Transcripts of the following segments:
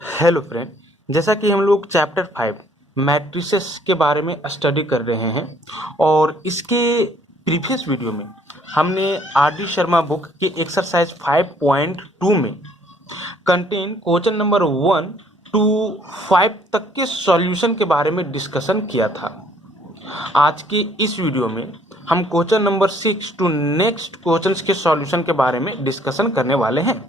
Hello friend, जैसा कि हम लोग चैप्टर 5 मैट्रिसेस के बारे में स्टडी कर रहे हैं और इसके प्रीवियस वीडियो में हमने आर डी शर्मा बुक के एक्सरसाइज 5.2 में कंटेन क्वेश्चन नंबर 1 टू 5 तक के सॉल्यूशन के बारे में डिस्कशन किया था। आज के इस वीडियो में हम question number 6 two next questions के सॉल्यूशन के बारे में डिस्कशन करने वाले हैं,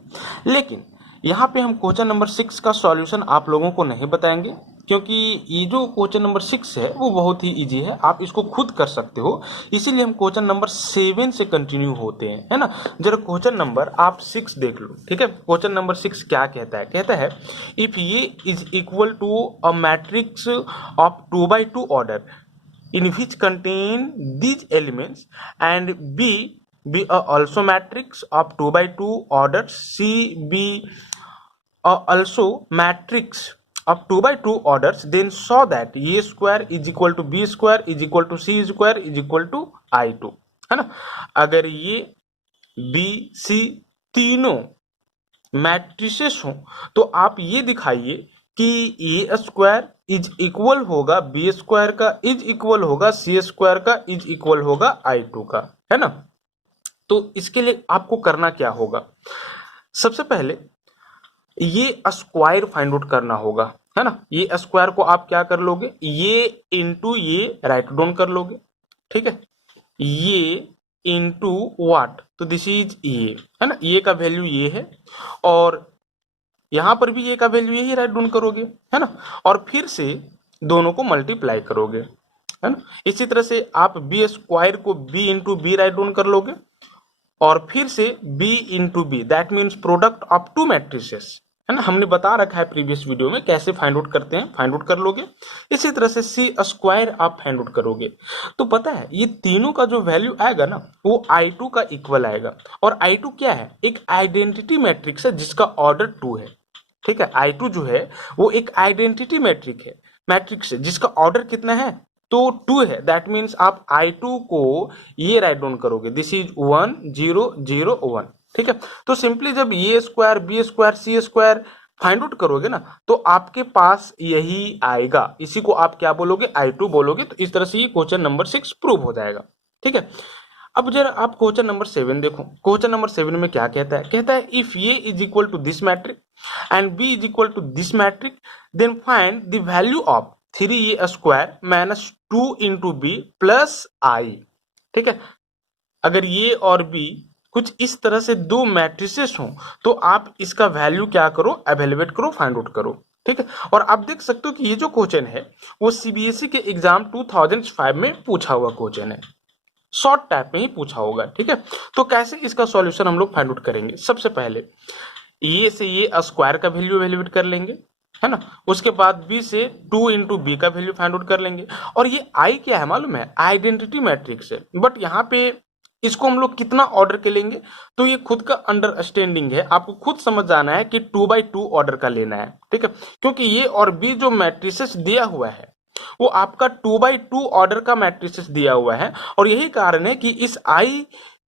लेकिन यहाँ पे हम क्वेश्चन नंबर 6 का सॉल्यूशन आप लोगों को नहीं बताएंगे क्योंकि ये जो क्वेश्चन नंबर 6 है वो बहुत ही इजी है, आप इसको खुद कर सकते हो। इसीलिए हम क्वेश्चन नंबर 7 से कंटिन्यू होते हैं, है ना। जरा क्वेश्चन नंबर आप 6 देख लो, ठीक है। क्वेश्चन नंबर 6 क्या कहता है? कहता है if A is equal to a matrix of 2x2 order in which contain these elements and B be a also matrix of 2x2 order, C be a also matrix of 2x2 orders, then show that A square is equal to B square is equal to C square is equal to I2, है ना। अगर ये B C तीनों matrices हो तो आप ये दिखाइए कि ए स्क्वायर इज इक्वल होगा बी स्क्वायर का, इज इक्वल होगा सी स्क्वायर का, इज इक्वल होगा I2 का, है ना। तो इसके लिए आपको करना क्या होगा? सबसे पहले ये स्क्वायर फाइंड आउट करना होगा, है ना। ये स्क्वायर को आप क्या कर लोगे, ये इंटू ये राइट डाउन कर लोगे, ठीक है। ये इंटू व्हाट, तो दिस इज ये, है ना। ये का वैल्यू ये है और यहां पर भी ये का वैल्यू यही राइट डाउन करोगे, है ना। और फिर से दोनों को मल्टीप्लाई करोगे, है ना। इसी तरह से आप बी स्क्वायर को B into B right down कर लोगे और फिर से B into B, that means product of two matrices, है ना। हमने बता रखा है प्रीवियस वीडियो में कैसे फाइंड आउट करते हैं, फाइंड आउट कर लोगे। इसी तरह से सी स्क्वायर आप फाइंड आउट करोगे तो पता है ये तीनों का जो वैल्यू आएगा ना वो I2 का इक्वल आएगा। और I2 क्या है? एक आइडेंटिटी मैट्रिक्स है जिसका ऑर्डर 2 है, ठीक है। I2 जो है वो एक आइडेंटिटी मैट्रिक्स है जिसका ऑर्डर कितना है? तो 2 है। दैट मीन्स आप I2 को ये राइट डाउन करोगे, दिस इज 1 0 0 1, ठीक है। तो सिंपली जब ए स्क्वायर बी स्क्वायर सी स्क्वायर फाइंड आउट करोगे ना तो आपके पास यही आएगा, इसी को आप क्या बोलोगे? I2 बोलोगे। तो इस तरह से ये क्वेश्चन नंबर 6 प्रूव हो जाएगा, ठीक है। अब जरा आप क्वेश्चन नंबर 7 देखो। क्वेश्चन नंबर 7 में क्या कहता है? कहता है if A is equal to this matrix and B is equal to this matrix then find the value of 3a square minus 2 into B plus I, ठीक है। अगर ये और बी कुछ इस तरह से दो मैट्रिसेस हों तो आप इसका वैल्यू क्या करो? एवेलुएट करो, फाइंड आउट करो, ठीक है। और आप देख सकते हो कि ये जो क्वेश्चन है वो सीबीएसई के एग्जाम 2005 में पूछा हुआ क्वेश्चन है, शॉर्ट टाइप में ही पूछा होगा, ठीक है। तो कैसे इसका सॉल्यूशन हम लोग फाइंड आउट करेंगे? सबसे पहले ये से ये स्क्वायर का वैल्यू एवेल्यूएट कर लेंगे, है ना। उसके बाद बी से 2 इंटू बी का वैल्यू फाइंड आउट कर लेंगे। और ये आई क्या है मालूम है? आइडेंटिटी मैट्रिक्स है, बट यहाँ पे इसको हम लोग कितना ऑर्डर के लेंगे तो ये खुद का अंडरस्टैंडिंग है, आपको खुद समझ जाना है कि 2x2 ऑर्डर का लेना है, ठीक है। क्योंकि ये और बी जो मैट्रिसेस दिया हुआ है वो आपका 2x2 ऑर्डर का मैट्रिसेस दिया हुआ है और यही कारण है कि इस आई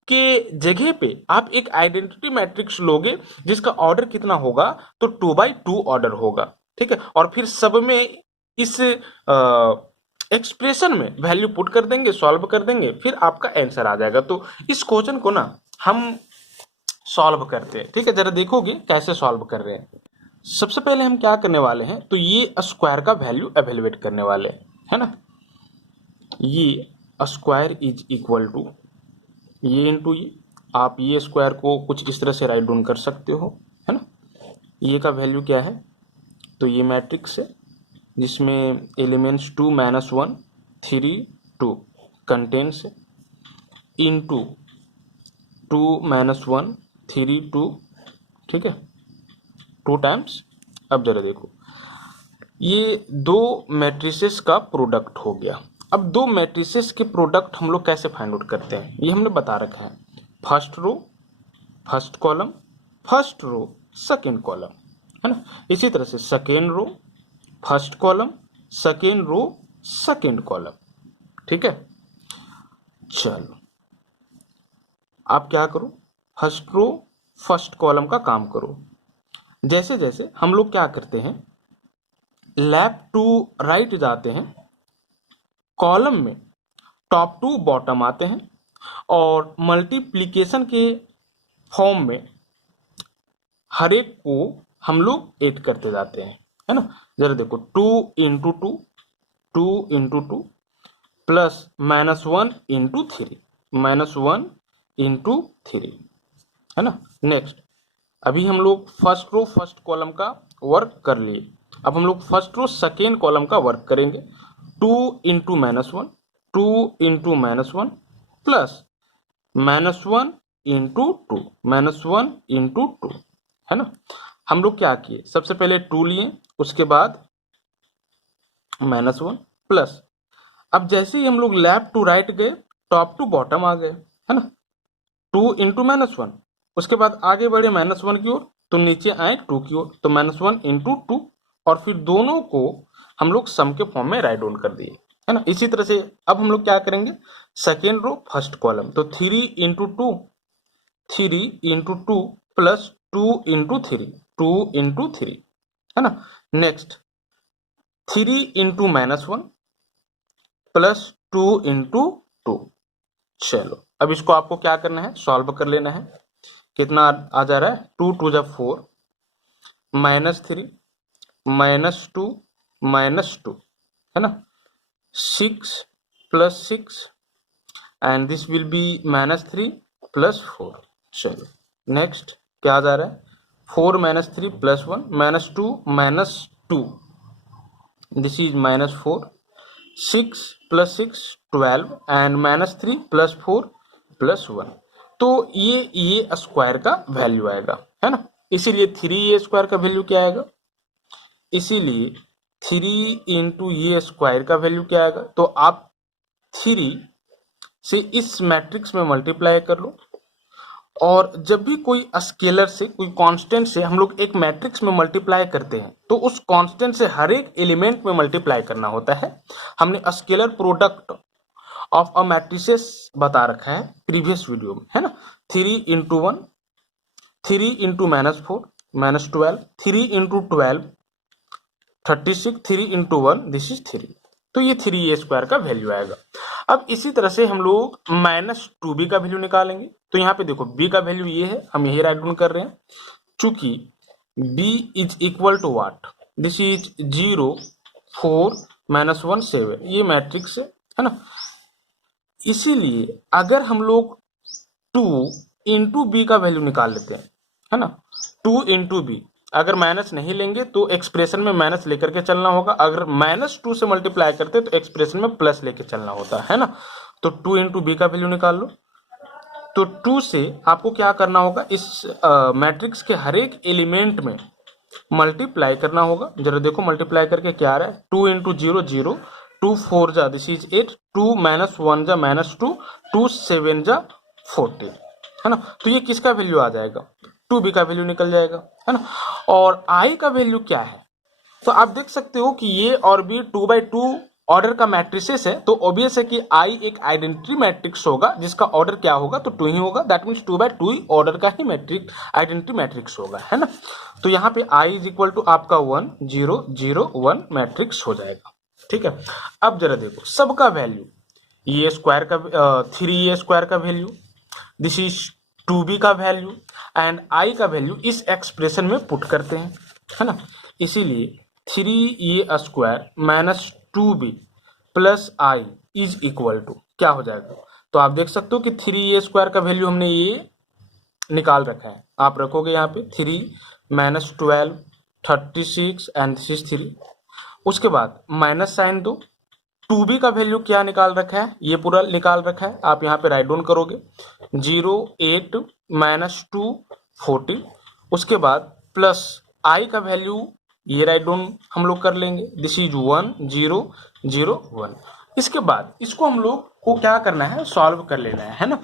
के जगह पे आप एक आइडेंटिटी मैट्रिक्स लोगे जिसका ऑर्डर कितना होगा तो 2x2 ऑर्डर होगा, ठीक है। और फिर सब में इस एक्सप्रेशन में वैल्यू पुट कर देंगे, सॉल्व कर देंगे, फिर आपका आंसर आ जाएगा। तो इस क्वेश्चन को ना हम सॉल्व करते हैं, ठीक है। जरा देखोगे कैसे सॉल्व कर रहे हैं। सबसे पहले हम क्या करने वाले हैं तो ये स्क्वायर का वैल्यू एवेलुएट करने वाले हैं, है ना। ये स्क्वायर इज इक्वल टू ये इंटू ये, आप ये स्क्वायर को कुछ इस तरह से राइट डाउन कर सकते हो, है ना। ये का वैल्यू क्या है? तो ये मैट्रिक्स है जिसमें एलिमेंट्स 2 माइनस 1 3 2 कंटेंट्स है, इंटू 2 माइनस 1 3 2, ठीक है, 2 टाइम्स। अब जरा देखो ये दो मैट्रिसेस का प्रोडक्ट हो गया। अब दो मैट्रिसेस के प्रोडक्ट हम लोग कैसे फाइंड आउट करते हैं ये हमने बता रखा है। First row first column, first row second column, है ना। इसी तरह से second row first column, second row second column, ठीक है। चलो आप क्या करो, फर्स्ट रो फर्स्ट कॉलम का काम करो। जैसे जैसे हम लोग क्या करते हैं, लेफ्ट टू राइट जाते हैं, कॉलम में टॉप टू बॉटम आते हैं और मल्टीप्लिकेशन के फॉर्म में हर एक को हम लोग ऐड करते जाते हैं, है ना। जरा देखो, 2 इंटू 2 प्लस -1 इंटू 3, -1 इंटू 3, है ना। नेक्स्ट, अभी हम लोग फर्स्ट रो फर्स्ट कॉलम का वर्क कर लिए, अब हम लोग फर्स्ट रो सेकेंड कॉलम का वर्क करेंगे। 2 into -1, 2 into -1 plus -1 into 2, -1 into 2, है ना। हम लोग क्या किए, सबसे पहले 2 लिए, उसके बाद -1 प्लस, अब जैसे ही हम लोग लेफ्ट टू राइट गए, टॉप टू बॉटम आ गए, है ना। 2 इंटू -1, उसके बाद आगे बढ़े -1 की ओर, तो नीचे आए 2 की ओर, तो -1 इंटू 2, और फिर दोनों को हम लोग सम के फॉर्म में राइट डाउन कर दिए, है ना। इसी तरह से अब हम लोग क्या करेंगे, सेकेंड रो फर्स्ट कॉलम, तो 3 इंटू 2 प्लस 2 इंटू 3, है ना। Next, 3 into -1 plus 2 into 2। चलो, अब इसको आपको क्या करना है, सॉल्व कर लेना है। कितना आ जा रहा है, 2 2 4, -3 -2 -2, है ना। 6 plus 6 and this will B -3 plus 4। चलो नेक्स्ट क्या आ जा रहा है, 4 -3 plus 1 -2 this is -4, 6 plus 6 12 and -3 plus 4 plus 1, तो ये स्क्वायर का वैल्यू आएगा, है ना। इसीलिए 3a स्क्वायर का वैल्यू क्या आएगा, इसीलिए 3 इंटू ये स्क्वायर का वैल्यू क्या आएगा, तो आप 3 से इस मैट्रिक्स में मल्टीप्लाई कर लो, और जब भी कोई स्केलर से, कोई कांस्टेंट से हम लोग एक मैट्रिक्स में मल्टीप्लाई करते हैं, तो उस कांस्टेंट से हर एक एलिमेंट में मल्टीप्लाई करना होता है। हमने scalar product of a matrices बता रखा है प्रीवियस वीडियो में, है ना। 3 into 1, 3 into -4 -12, 3 into 12 36, 3 into 1 this is 3, तो ये 3a स्क्वायर का वैल्यू आएगा। अब इसी तरह से हम लोग -2b का वैल्यू निकालेंगे, तो यहाँ पे देखो b का वैल्यू ये है, हम यही राइट डाउन कर रहे हैं, चूंकि b is equal to what, this is 0 4 -1 7, ये मैट्रिक्स है ना। इसीलिए अगर हम लोग 2 इंटू बी का वैल्यू निकाल लेते हैं, है ना, 2 इंटू बी, अगर माइनस नहीं लेंगे तो एक्सप्रेशन में माइनस लेकर के चलना होगा, अगर -2 से मल्टीप्लाई करते तो एक्सप्रेशन में प्लस लेके चलना होता है ना। तो 2 इंटू बी का वैल्यू निकाल लो, तो 2 से आपको क्या करना होगा, इस मैट्रिक्स के हर एक एलिमेंट में मल्टीप्लाई करना होगा। जरा देखो मल्टीप्लाई करके क्या आ रहा है, 2 इंटू 0 0, 2 4 जा दिस इज 8, 2 -1 जा -2, 2 7 जा 40, है ना। तो ये किसका वैल्यू आ जाएगा, 2b का वैल्यू निकल जाएगा, है ना। और i का वैल्यू क्या है, तो आप देख सकते हो कि ये और b 2x2 ऑर्डर का मैट्रिसेस है, तो ऑब्वियस है कि i एक आइडेंटिटी मैट्रिक्स होगा जिसका ऑर्डर क्या होगा, तो 2 ही होगा, that means 2x2 he order का ही मैट्रिक्स आइडेंटिटी मैट्रिक्स होगा, है ना। तो यहाँ पे i इज इक्वल टू आपका 1 0 0 1 मैट्रिक्स हो जाएगा, ठीक है। अब जरा देखो सबका वैल्यू, ये स्क्वायर का 3a स्क्वायर का वैल्यू, दिस इज 2b का वैल्यू एंड i का वैल्यू इस एक्सप्रेशन में पुट करते हैं, है ना। इसीलिए 3a square -2b plus i is equal to क्या हो जाएगा, तो आप देख सकते हो कि 3a स्क्वायर का वैल्यू हमने ये निकाल रखा है, आप रखोगे यहाँ पे 3 -12 36 एंड दिस इज 3, उसके बाद माइनस साइन दो, 2b का वैल्यू क्या निकाल रखा है, ये पूरा निकाल रखा है, आप यहाँ पे राइट डाउन करोगे 0 8 -2 40, उसके बाद प्लस i का वैल्यू ये राइट डाउन हम लोग कर लेंगे, दिस इज 1 0 0 1। इसके बाद इसको हम लोग को क्या करना है, सॉल्व कर लेना है ना।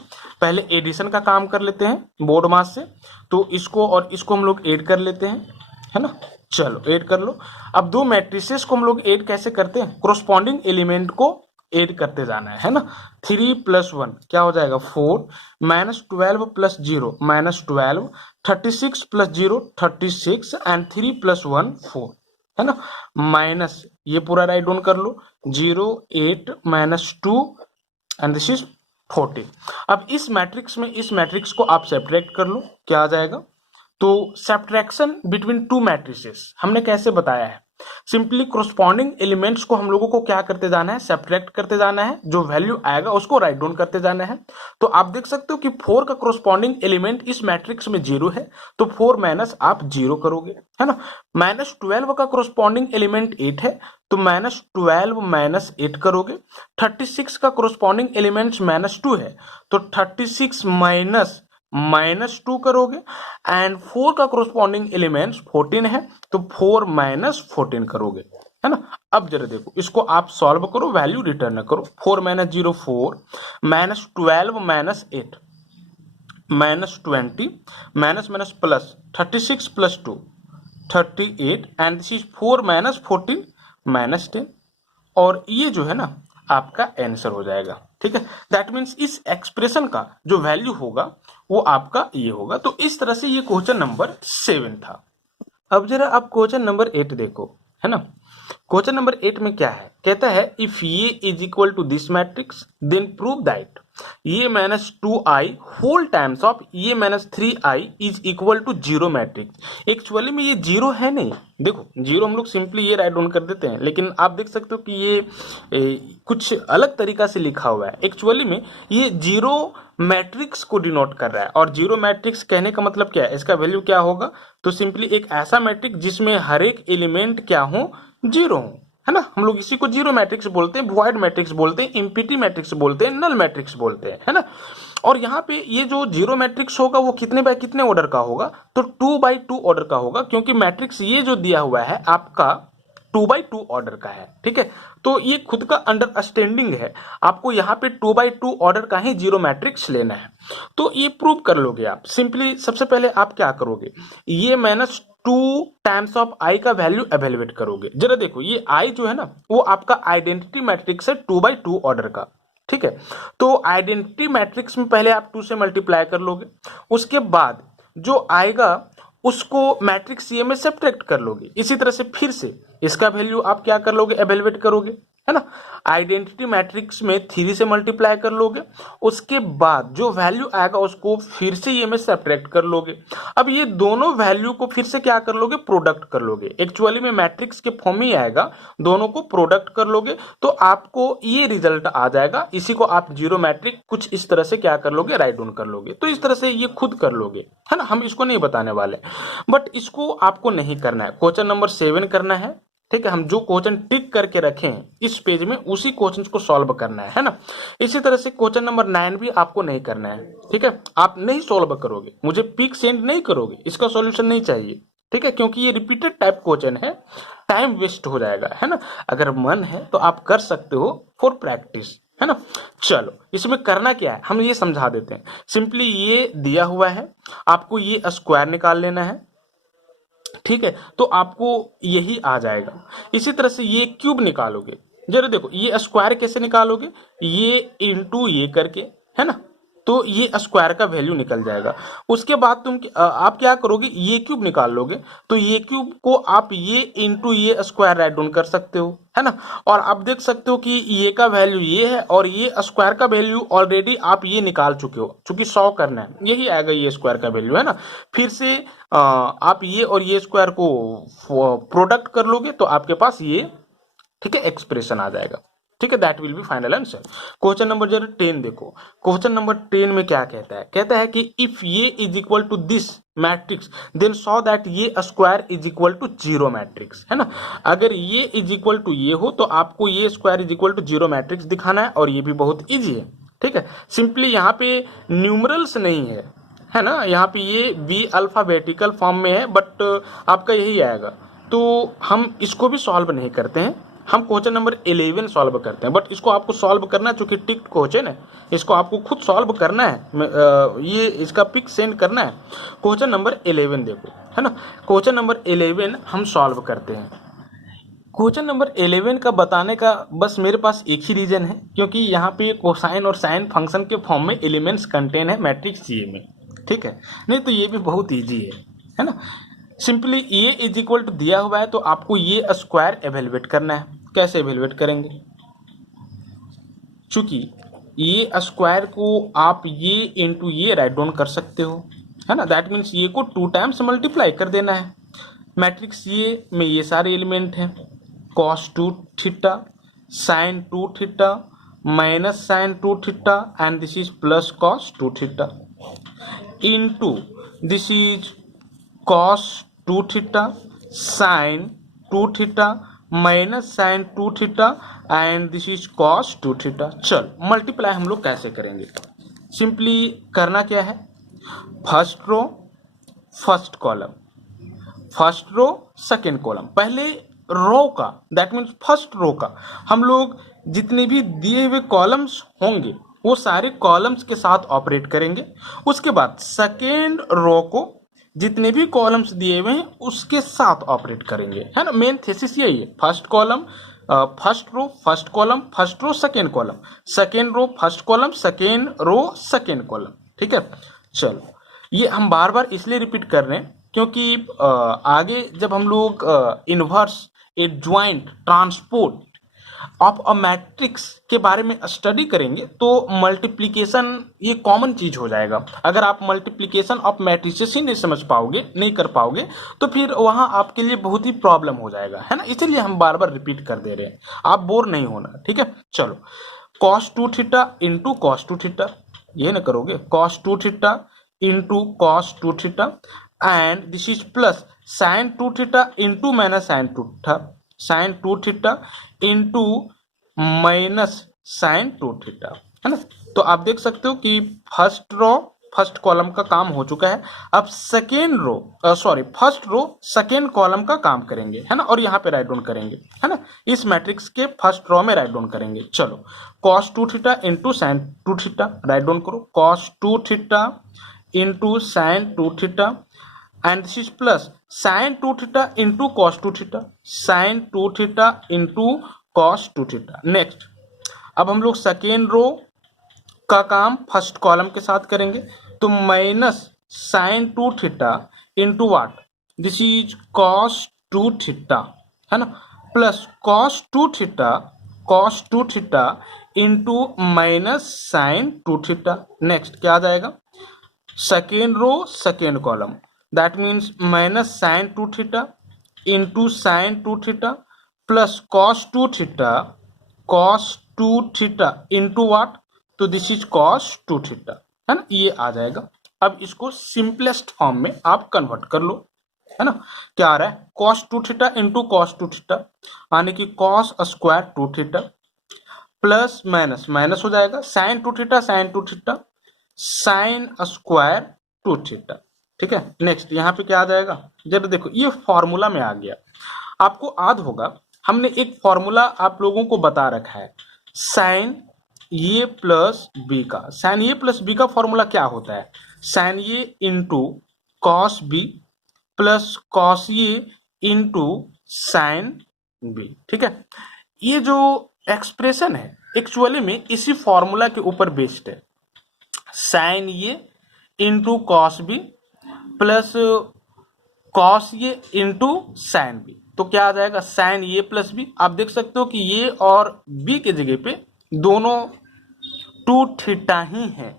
पहले एडिशन का काम कर लेते हैं बोर्ड मास से, तो इसको और इसको हम लोग ऐड कर लेते हैं, है ना। चलो ऐड कर लो। अब दो मैट्रिसेस को हम लोग ऐड कैसे करते हैं, कोरोस्पोंडिंग एलिमेंट को ऐड करते जाना है ना। 3 + 1 क्या हो जाएगा 4, -12 + 0 -12, 36 + 0 36 एंड 3 + 1 4 है ना। माइनस ये पूरा राइट डाउन कर लो 0 8 -2 एंड दिस इज 40। अब इस मैट्रिक्स में इस मैट्रिक्स को आप सेपरेट कर लो, क्या आ जाएगा। तो सब्ट्रैक्शन बिटवीन टू मैट्रिसेस हमने कैसे बताया है, सिंपली कोरस्पॉन्डिंग एलिमेंट्स को हम लोगों को क्या करते जाना है, सब्ट्रैक्ट करते जाना है, जो वैल्यू आएगा उसको राइट डाउन करते जाना है। तो आप देख सकते हो कि 4 का कोरस्पॉन्डिंग एलिमेंट इस मैट्रिक्स में 0 है, तो 4 माइनस आप 0 करोगे, है ना। -12 का कोरस्पॉन्डिंग एलिमेंट 8 है, तो -12 माइनस 8 करोगे। 36 का कोरस्पॉन्डिंग एलिमेंट -2 है, तो 36 माइनस -2 करोगे। एंड 4 का कोरस्पॉन्डिंग एलिमेंट्स 14 है, तो 4 माइनस 14 करोगे, है ना। अब जरा देखो इसको आप सॉल्व करो, वैल्यू रिटर्न करो। 4 - 0 4, -12 minus 8 -20, minus minus plus 36 + 2 38 and this is 4 - 14 -10, और ये जो है ना आपका आंसर हो जाएगा, ठीक है। दैट मीन्स इस एक्सप्रेशन का जो वैल्यू होगा वो आपका ये होगा। तो इस तरह से ये क्वेश्चन नंबर 7 था। अब जरा आप क्वेश्चन नंबर 8 देखो, है ना। क्वेश्चन नंबर 8 में क्या है, कहता है इफ ये is equal to this matrix then prove that ये -2i होल टाइम्स ऑफ ये -3i is equal to 0 matrix. Actually में ये 0 है नहीं, देखो 0 हम लोग सिंपली ये राइट डाउन कर देते हैं, लेकिन आप देख सकते हो कि ये कुछ अलग तरीका से लिखा हुआ है। एक्चुअली में ये 0 मैट्रिक्स को डिनोट कर रहा है, और 0 मैट्रिक्स कहने का मतलब क्या है, इसका वैल्यू क्या होगा, तो सिंपली एक ऐसा मैट्रिक्स जिसमें हर एक एलिमेंट क्या हो 0 हो, है ना। हम लोग इसी को 0 मैट्रिक्स बोलते हैं, वॉइड मैट्रिक्स बोलते हैं, एम्प्टी मैट्रिक्स बोलते हैं, नल मैट्रिक्स बोलते हैं, है ना। और यहाँ पे ये जो 0 मैट्रिक्स होगा वो कितने बाय कितने ऑर्डर का होगा, तो 2/2 ऑर्डर का होगा, क्योंकि मैट्रिक्स ये जो दिया हुआ है आपका 2/2 ऑर्डर का है, ठीक है। तो ये खुद का अंडरस्टैंडिंग है, आपको यहाँ पे 2/2 ऑर्डर का ही 0 मैट्रिक्स लेना है। तो ये प्रूव कर लोगे आप सिंपली। सबसे पहले आप क्या करोगे, ये -2 टाइम्स ऑफ आई का वैल्यू एवेल्युएट करोगे। जरा देखो ये आई जो है ना वो आपका आइडेंटिटी मैट्रिक्स है 2/2 ऑर्डर का, ठीक है। तो आइडेंटिटी मैट्रिक्स में पहले आप 2 से मल्टीप्लाई कर लोगे, उसके बाद जो आएगा उसको मैट्रिक्स ये में सब्ट्रैक्ट कर लोगे। इसी तरह से फिर से इसका वैल्यू आप क्या कर लोगे, एवेल्युएट करोगे, है ना। आइडेंटिटी मैट्रिक्स में 3 से मल्टीप्लाई कर लोगे, उसके बाद जो वैल्यू आएगा उसको फिर से ये में सब्ट्रैक्ट कर लोगे। अब ये दोनों वैल्यू को फिर से क्या कर लोगे, प्रोडक्ट कर लोगे। एक्चुअली में मैट्रिक्स के फॉर्म ही आएगा, दोनों को प्रोडक्ट कर लोगे तो आपको ये रिजल्ट आ जाएगा। इसी को आप 0 मैट्रिक्स कुछ इस तरह से क्या कर लोगे, राइट डाउन कर लोगे। तो इस तरह से ये खुद कर लोगे, है ना, हम इसको नहीं बताने वाले, बट इसको आपको नहीं करना है। क्वेश्चन नंबर 7 करना है, ठीक है। हम जो क्वेश्चन टिक करके रखें इस पेज में उसी क्वेश्चन को सॉल्व करना है ना। इसी तरह से क्वेश्चन नंबर 9 भी आपको नहीं करना है, ठीक है। आप नहीं सॉल्व करोगे, मुझे पिक सेंड नहीं करोगे, इसका सॉल्यूशन नहीं चाहिए, ठीक है, क्योंकि ये रिपीटेड टाइप क्वेश्चन है, टाइम वेस्ट हो जाएगा, है ना। अगर मन है तो आप कर सकते हो फॉर प्रैक्टिस, है ना। चलो इसमें करना क्या है हम ये समझा देते हैं। सिंपली ये दिया हुआ है, आपको ये स्क्वायर निकाल लेना है, ठीक है, तो आपको यही आ जाएगा। इसी तरह से ये क्यूब निकालोगे, जरा देखो ये स्क्वायर कैसे निकालोगे, ये इंटू ये करके, है ना, तो ये स्क्वायर का वैल्यू निकल जाएगा। उसके बाद आप क्या करोगे, ये क्यूब निकाल लोगे, तो ये क्यूब को आप ये into A square right down कर सकते हो, है ना। और आप देख सकते हो कि ये का वैल्यू ये है और ये स्क्वायर का वैल्यू ऑलरेडी आप ये निकाल चुके हो, चूंकि 100 करना है, यही आएगा ये स्क्वायर का वैल्यू, है ना। फिर से आप ये और ये स्क्वायर को प्रोडक्ट कर लोगे तो आपके पास ये, ठीक है, एक्सप्रेशन आ जाएगा, ठीक है। That will be final answer. Question number 10 देखो। क्वेश्चन नंबर 10 में क्या कहता है, कहता है कि इफ ये is equal to this matrix then so that ये square is equal to 0 matrix, है ना। अगर ये इज इक्वल टू ये हो तो आपको ये square is equal to 0 matrix दिखाना है, और ये भी बहुत इजी है, ठीक है। सिंपली यहाँ पे न्यूमरल्स नहीं है ना, यहाँ पे ये बी अल्फाबेटिकल फॉर्म में है, बट आपका यही आएगा। तो हम इसको भी सॉल्व नहीं करते हैं, हम क्वेश्चन नंबर 11 सॉल्व करते हैं, बट इसको आपको सॉल्व करना है चूंकि टिक्ड क्वेश्चन है, इसको आपको खुद सॉल्व करना है, ये इसका पिक सेंड करना है। क्वेश्चन नंबर 11 देखो, है ना। क्वेश्चन नंबर 11 हम सॉल्व करते हैं। क्वेश्चन नंबर 11 का बताने का बस मेरे पास एक ही रीजन है, क्योंकि यहाँ पे कोसाइन और साइन फंक्शन के फॉर्म में एलिमेंट्स कंटेन है मैट्रिक्स सी में, ठीक है। नहीं तो ये भी बहुत इजी है ना। सिंपली ये इज इक्वल टू दिया हुआ है तो आपको ये स्क्वायर एवेलुएट करना है। कैसे एवेलुएट करेंगे? चूंकि ये स्क्वायर को आप ये इंटू ये राइट डाउन कर सकते हो, है ना। दैट मीन्स ये को 2 टाइम्स मल्टीप्लाई कर देना है। मैट्रिक्स ये में ये सारे एलिमेंट हैं, cos 2 theta, sine 2 theta, minus sine 2 theta and this is plus cos 2 theta into this is cos 2 theta, sine 2 theta, minus sine 2 theta and this is cos 2 theta. चल multiply हम लोग कैसे करेंगे? सिंपली करना क्या है, first row first column, first row second column. पहले row का दैट मीन्स फर्स्ट रो का हम लोग जितने भी दिए हुए कॉलम्स होंगे वो सारे कॉलम्स के साथ ऑपरेट करेंगे। उसके बाद सेकेंड रो को जितने भी कॉलम्स दिए हुए हैं उसके साथ ऑपरेट करेंगे, है ना। मेन थीसिस यही है, first column first row first column, first row second column, second row first column, second row second column, ठीक है। चलो ये हम बार बार इसलिए रिपीट कर रहे हैं क्योंकि आगे जब हम लोग inverse, adjoint, transpose of a matrix के बारे में स्टडी करेंगे तो मल्टीप्लिकेशन ये कॉमन चीज हो जाएगा। अगर आप मल्टीप्लिकेशन ऑफ मैट्रिसेस ही नहीं समझ पाओगे, नहीं कर पाओगे, तो फिर वहां आपके लिए बहुत ही प्रॉब्लम हो जाएगा, है ना। इसीलिए हम बार बार रिपीट कर दे रहे हैं, आप बोर नहीं होना, ठीक है। चलो cos 2 theta into cos 2 theta, ये ना करोगे, cos 2 theta into cos 2 theta and this is plus sine 2 theta into minus sine 2 theta, sine 2 theta into minus sine 2 theta, है ना। तो आप देख सकते हो कि फर्स्ट रो फर्स्ट कॉलम का काम हो चुका है। अब second row sorry first row second column का काम करेंगे, है ना, और यहाँ पे राइट डाउन करेंगे, है ना। इस मैट्रिक्स के फर्स्ट रो में राइट डाउन करेंगे। चलो cos 2 theta into sine 2 theta right down करो, cos 2 theta into sine 2 theta and this is plus sin 2 theta into cos 2 theta, sin 2 theta into cos 2 theta। Next अब हम लोग second row का काम first column के साथ करेंगे, तो minus sine 2 theta into what, this is cos 2 theta, है ना, plus cos 2 theta, cos 2 theta into minus sine 2 theta. Next क्या आ जाएगा, second row second column, that means minus sin 2 theta into sin 2 theta plus cos 2 theta, cos 2 theta into what, तो this is cos 2 theta, है ना, ये आ जाएगा। अब इसको सिंपलेस्ट फॉर्म में आप कन्वर्ट कर लो, है ना। क्या आ रहा है, cos 2 theta into cos 2 theta यानी कि cos square 2 theta plus minus minus हो जाएगा sin 2 theta sin 2 theta sin square 2 theta, ठीक है। नेक्स्ट यहाँ पे क्या आ जाएगा, जब देखो ये फॉर्मूला में आ गया, आपको याद होगा हमने एक फॉर्मूला आप लोगों को बता रखा है, साइन ए प्लस बी का। साइन ए प्लस बी का फॉर्मूला क्या होता है, sine A into cos B plus cos A into sine B, ठीक है। ये जो एक्सप्रेशन है एक्चुअली में इसी फॉर्मूला के ऊपर बेस्ड है, sine A into cos B plus cos A into sine B, तो क्या आ जाएगा, साइन ए प्लस बी। आप देख सकते हो कि ये और बी के जगह पे दोनों 2 थीटा ही है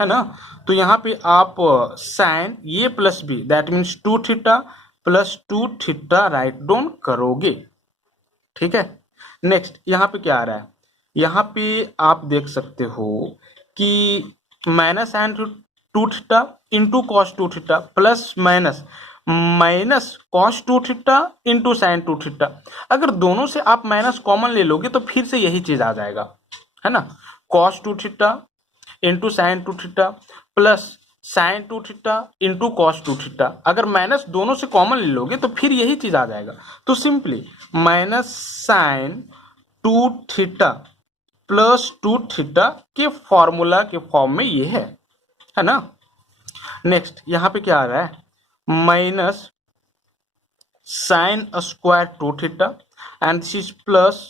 ना। तो यहाँ पे आप sine A plus B that means 2 theta plus 2 theta right down करोगे, ठीक है। नेक्स्ट यहाँ पे क्या आ रहा है, यहाँ पे आप देख सकते हो कि minus sine 2 theta into cos 2 theta plus minus minus cos 2 theta into sine 2 theta. अगर दोनों से आप माइनस कॉमन ले लोगे तो फिर से यही चीज आ जाएगा, है ना, cos 2 theta into sine 2 theta plus sine 2 theta into cos 2 theta. अगर माइनस दोनों से कॉमन ले लोगे तो फिर यही चीज आ जाएगा। तो simply minus sine 2 theta plus 2 theta के फॉर्मूला के फॉर्म में ये है ना। नेक्स्ट यहाँ पे क्या आ रहा है, minus sine square 2 theta and this is plus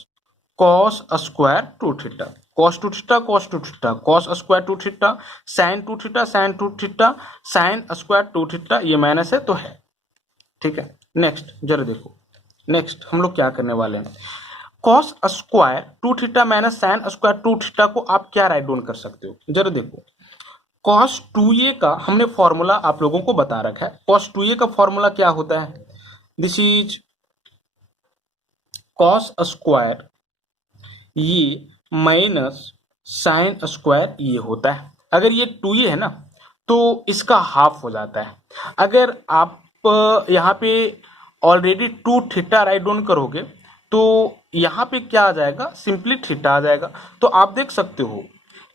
cos square 2 theta, cos 2 theta, cos 2 theta, cos square 2 theta, sine 2 theta, sine 2 theta, sine square 2 theta, ये माइनस है तो है। ठीक है, नेक्स्ट जरा देखो, नेक्स्ट हम लोग क्या करने वाले हैं, cos square 2 theta minus sine square 2 theta को आप क्या राइट डाउन कर सकते हो, जरा देखो। कॉस 2a का हमने फॉर्मूला आप लोगों को बता रखा है। कॉस 2a का फॉर्मूला क्या होता है, दिस इज कॉस स्क्वायर ये माइनस साइन स्क्वायर ये होता है। अगर ये 2a है ना तो इसका हाफ हो जाता है। अगर आप यहाँ पे ऑलरेडी 2 थीटा राइट डाउन करोगे तो यहाँ पे क्या आ जाएगा, सिंपली थीटा आ जाएगा। तो आप देख सकते हो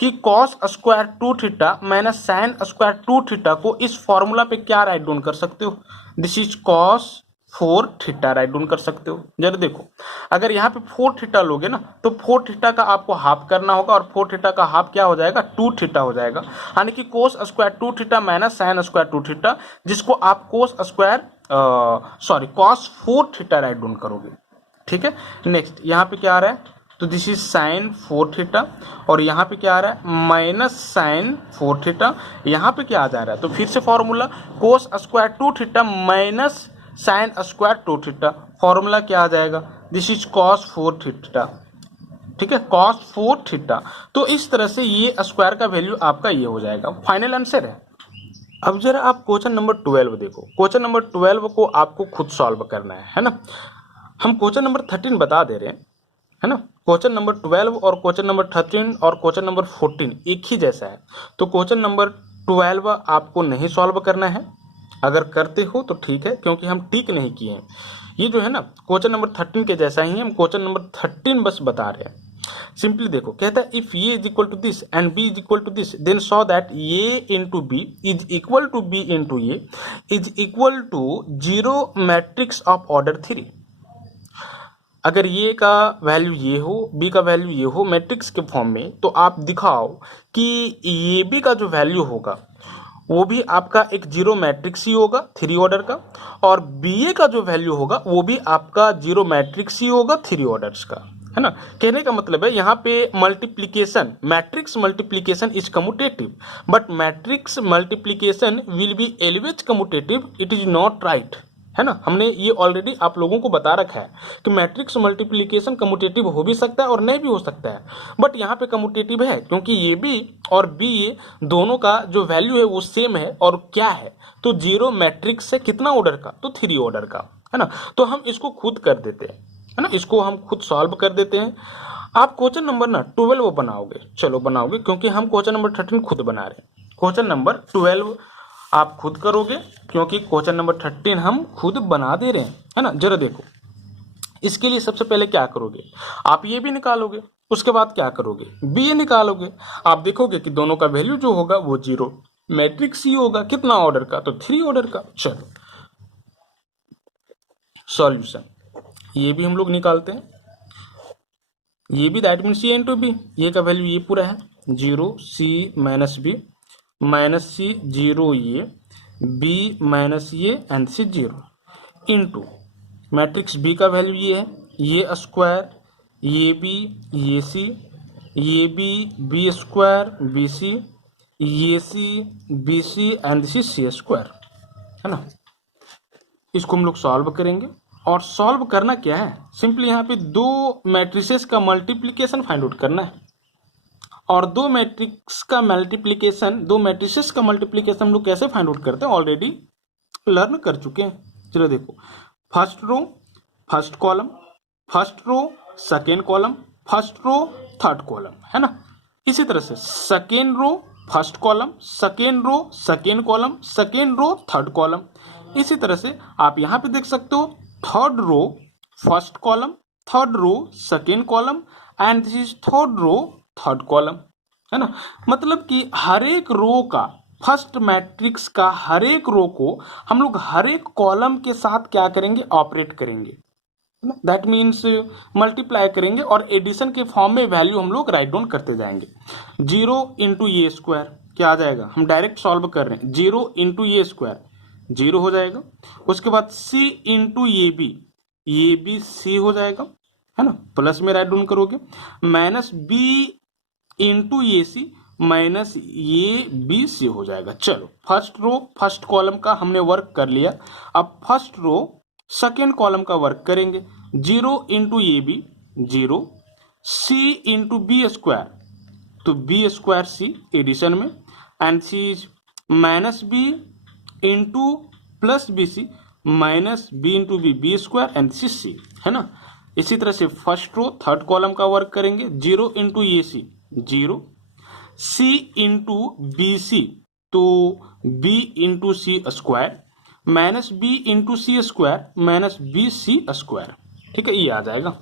कि cos square 2 theta minus sine square 2 theta को इस फॉर्मूला पे क्या राइट डाउन कर सकते हो, this is cos 4 theta right down कर सकते हो। जरा देखो, अगर यहाँ पे 4 थीटा लोगे ना तो 4 थीटा का आपको हाफ करना होगा और 4 थीटा का हाफ क्या हो जाएगा, 2 थीटा हो जाएगा। यानी कि cos square 2 theta minus sine square 2 theta, जिसको आप cos square cos 4 theta right down करोगे। ठीक है, नेक्स्ट यहाँ पे क्या आ रहा है, तो दिस इज साइन 4 थीटा और यहाँ पे क्या आ रहा है, माइनस साइन 4 थीटा। यहाँ पे क्या आ जा रहा है, तो फिर से formula cos square 2 theta minus sine square 2 theta, formula क्या आ जाएगा, दिस इज कॉस 4 थीटा। ठीक है, कॉस 4 थीटा। तो इस तरह से ये स्क्वायर का वैल्यू आपका ये हो जाएगा, फाइनल आंसर है। अब जरा आप क्वेश्चन नंबर 12 देखो। क्वेश्चन नंबर 12 को आपको खुद सॉल्व करना है ना। हम क्वेश्चन नंबर 13 बता दे रहे हैं, है ना। क्वेश्चन नंबर 12 और क्वेश्चन नंबर 13 और क्वेश्चन नंबर 14 एक ही जैसा है। तो क्वेश्चन नंबर 12 आपको नहीं सॉल्व करना है, अगर करते हो तो ठीक है, क्योंकि हम टिक नहीं किए हैं। ये जो है ना क्वेश्चन नंबर 13 के जैसा ही है, हम क्वेश्चन नंबर 13 बस बता रहे हैं। सिंपली देखो, कहता है if A is equal to this and B is equal to this then so that A into B is equal to B into A is equal to 0 matrix of order 3। अगर ये का value ये हो, B का value ये हो matrix के form में, तो आप दिखाओ कि ये बी का जो वैल्यू होगा वो भी आपका एक 0 मैट्रिक्स ही होगा 3 ऑर्डर का, और बी ए का जो वैल्यू होगा वो भी आपका 0 मैट्रिक्स ही होगा 3 ऑर्डर्स का, है ना। कहने का मतलब है यहाँ पे multiplication, matrix multiplication is commutative, but matrix multiplication will be always commutative, it is not right, है ना। हमने ये ऑलरेडी आप लोगों को बता रखा है कि मैट्रिक्स मल्टीप्लिकेशन कम्यूटेटिव हो भी सकता है और नहीं भी हो सकता है, बट यहाँ पे कम्यूटेटिव है क्योंकि ये बी और बी ए दोनों का जो वैल्यू है वो सेम है। और क्या है, तो 0 मैट्रिक्स है कितना ऑर्डर का, तो 3 ऑर्डर का, है ना। तो हम इसको खुद कर देते हैं, है ना, इसको हम खुद सॉल्व कर देते हैं। आप क्वेश्चन नंबर 12 बनाओगे, चलो बनाओगे, क्योंकि हम क्वेश्चन नंबर 13 खुद बना रहे हैं। क्वेश्चन नंबर 12 आप खुद करोगे क्योंकि क्वेश्चन नंबर 13 हम खुद बना दे रहे हैं, है ना। जरा देखो, इसके लिए सबसे पहले क्या करोगे, आप ये भी निकालोगे, उसके बाद क्या करोगे, बी ए निकालोगे। आप देखोगे कि दोनों का वैल्यू जो होगा वो 0 मैट्रिक्स ही होगा, कितना ऑर्डर का, तो 3 ऑर्डर का। चलो सॉल्यूशन, ये भी हम लोग निकालते हैं, ये भी that means A into B, ये का वैल्यू ये पूरा है 0 C minus B minus C 0 ये बी माइनस ये and C 0 into matrix B का वैल्यू ये है, ये स्क्वायर ये बी ये C, A B square B C, ये C B C and this is C square, है ना। इसको हम लोग सॉल्व करेंगे, और सॉल्व करना क्या है, सिंपली यहाँ पे 2 मैट्रिसेस का मल्टीप्लिकेशन फाइंड आउट करना है। और 2 मैट्रिक्स का मल्टीप्लिकेशन, 2 मैट्रिसेस का मल्टीप्लिकेशन हम लोग कैसे फाइंड आउट करते हैं ऑलरेडी लर्न कर चुके हैं। चलो देखो, first row first column, first row second column, first row third column, है ना। इसी तरह से second row first column, second row second column, second row third column. इसी तरह से आप यहाँ पे देख सकते हो, third row first column, third row second column and this is third row third column, है ना। मतलब कि हर एक रो का, फर्स्ट मैट्रिक्स का हर एक रो को हम लोग हर एक कॉलम के साथ क्या करेंगे, ऑपरेट करेंगे, दैट मीन्स मल्टीप्लाई करेंगे, और एडिशन के फॉर्म में वैल्यू हम लोग राइट डाउन करते जाएंगे। 0 इंटू ए स्क्वायर क्या आ जाएगा, हम डायरेक्ट सॉल्व कर रहे हैं, 0 इंटू ए स्क्वायर 0 हो जाएगा। उसके बाद c इंटू ए बी ये भी सी हो जाएगा, है ना, प्लस में राइट डाउन करोगे, minus B into A C minus A B सी हो जाएगा। चलो फर्स्ट रो फर्स्ट कॉलम का हमने वर्क कर लिया, अब फर्स्ट रो सेकेंड कॉलम का वर्क करेंगे। 0 into A B 0, C into B square, तो बी स्क्वायर सी एडिशन में, and C is minus B into plus B C minus B into B B square and C C, है ना। इसी तरह से first row third column का work करेंगे। 0 into A C 0, C into B C, तो B into C square minus B into C square minus B C square, ठीक है, ये आ जाएगा।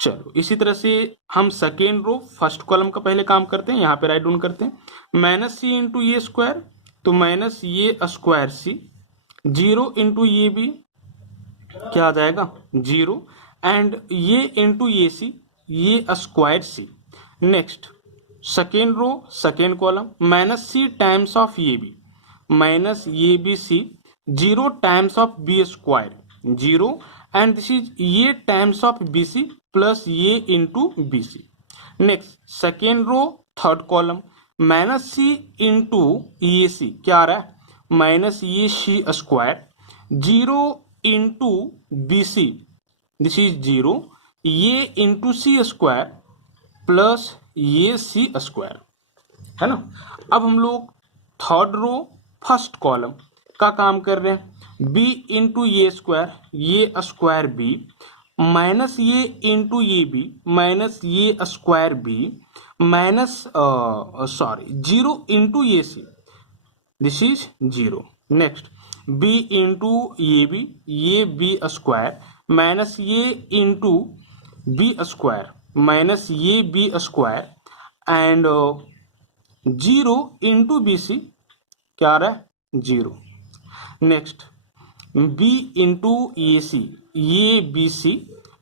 चलो इसी तरह से हम सेकेंड रो फर्स्ट कॉलम का पहले काम करते हैं, यहाँ पे राइट डाउन करते हैं। Minus C into A square, तो minus A square C, 0 into ये भी क्या आ जाएगा 0, एंड ये into A C A square C. Next second row second column, minus C times of A B minus A B C, 0 times of B square 0, and this is A times of B C plus A into B C. Next second row third column, minus C into A C क्या आ रहा है minus A C square, 0 into B C this is 0, A into C square plus A C square, है ना। अब हम लोग third row first column का काम कर रहे हैं। B into A square B minus A into A B minus A square B minus 0 into A C this is 0। Next B into A B square minus A into B square minus A B square and 0 into B C क्या आ रहा है 0। Next B into A B C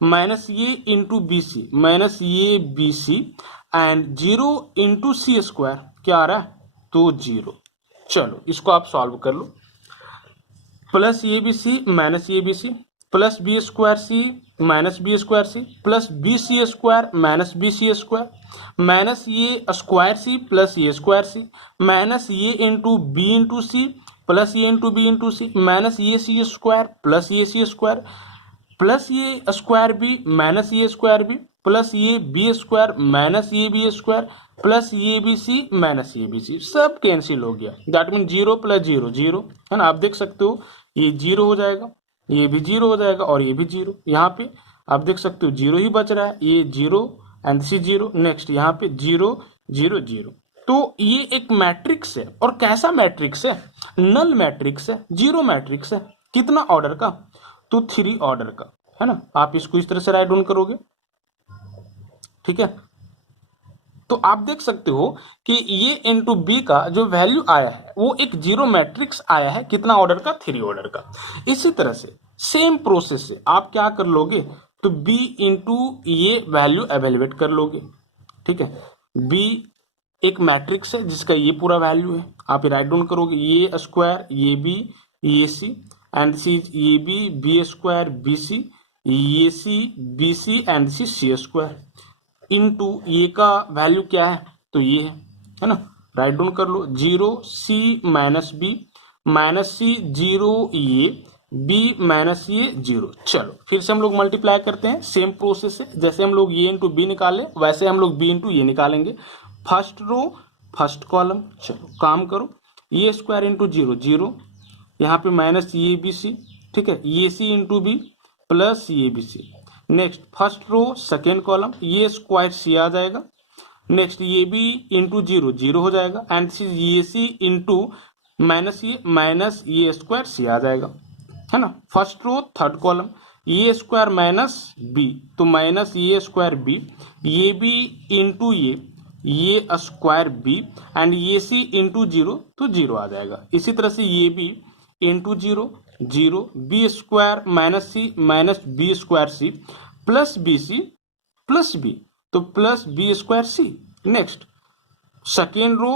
minus A into B C minus A B C and 0 into C square क्या आ रहा है तो 0। चलो इसको आप सॉल्व कर लो। Plus A B C minus A B C plus B square C minus B square C plus B C square minus B C square minus A square C plus A square C minus A into C plus A into B into C minus A C square plus A C square plus A square B minus A square B plus A B square minus A B square plus A B C minus A B C, सब cancel हो गया। That mean 0 plus 0 0, है ना। आप देख सकते हो ये 0 हो जाएगा, ये भी 0 हो जाएगा और ये भी 0। यहाँ पे आप देख सकते हो 0 ही बच रहा है, ये 0 एंड दिस इज 0। नेक्स्ट यहाँ पे 0 0 0। तो ये एक मैट्रिक्स है, और कैसा मैट्रिक्स है नल मैट्रिक्स है, 0 मैट्रिक्स है। कितना ऑर्डर का तो 3 ऑर्डर का, है ना। आप इसको इस तरह से राइट डाउन करोगे, ठीक है। तो आप देख सकते हो कि ये इंटू बी का जो वैल्यू आया है वो एक 0 मैट्रिक्स आया है, कितना ऑर्डर का 3 ऑर्डर का। इसी तरह से सेम प्रोसेस से आप क्या कर लोगे तो बी इंटू ये वैल्यू एवेल्युएट कर लोगे, ठीक है। बी एक मैट्रिक्स है जिसका ये पूरा वैल्यू है, आप राइट डाउन करोगे ये स्क्वायर ये बी ये सी and C A B square B C ये C B C and C square into A का वैल्यू क्या है तो ये है ना। राइट डाउन कर लो 0 सी माइनस सी 0 ये बी माइनस ये 0। चलो फिर से हम लोग मल्टीप्लाई करते हैं सेम प्रोसेस से, जैसे हम लोग ये इंटू बी निकाले वैसे हम लोग बी इंटू ये निकालेंगे। फर्स्ट रो फर्स्ट कॉलम, चलो काम करो, ये स्क्वायर इंटू 0 0, यहाँ पे माइनस ये बी सी, ठीक है, A C into B plus A B C. Next first row second column, A square C आ जाएगा। नेक्स्ट ये बी इंटू 0 0 हो जाएगा एंड ये C into minus A square C आ जाएगा, है ना। First row third column, A square minus B तो माइनस ये स्क्वायर बी, ये B into A square B and ये सी इंटू 0 तो 0 आ जाएगा। इसी तरह से A B into 0 0 B square minus C minus B square C plus B तो plus B square C. Next second row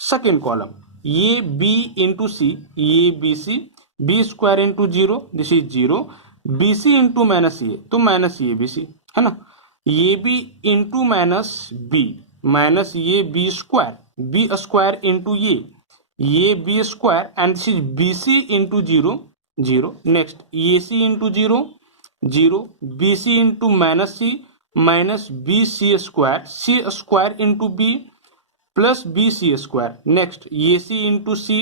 second column, A B into C A B C B square into 0 this is 0 B C into minus A, तो minus A B C है ना, A B into minus A B square into A B square and this is B C into zero zero. Next A C into zero zero, B C into minus B C square into B plus B C square. Next A C into C,